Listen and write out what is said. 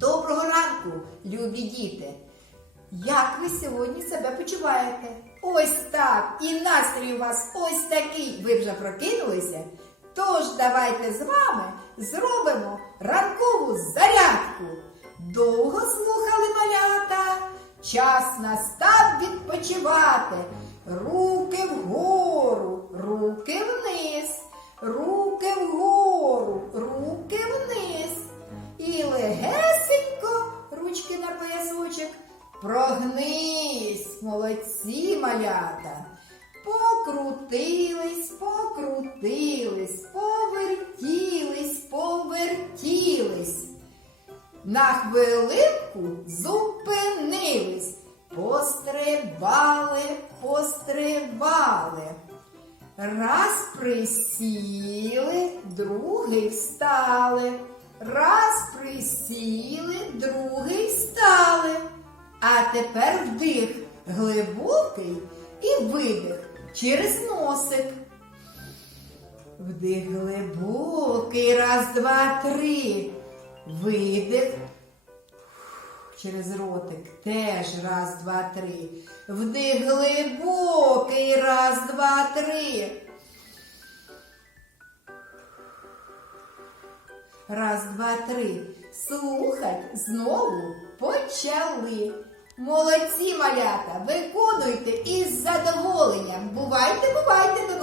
Доброго ранку, любі діти! Як ви сьогодні себе почуваєте? Ось так! І настрій у вас ось такий. Ви вже прокинулися? Тож давайте з вами зробимо ранкову зарядку. Довго слухали малята. Час настав відпочивати. Руки Прогнись, молодці малята. Покрутились, покрутились, повертілись, повертілись. На хвилинку зупинились, пострибали, пострибали. Раз присіли, другий встали. Раз присіли, тепер вдих глибокий і видих через носик. Вдих глибокий, раз, два, три. Видих. Через ротик теж раз, два, три. Вдих глибокий, раз, два, три. Раз, два, три. Слухать знову почали. Молодці малята, виконуйте із задоволенням. Бувайте, бувайте!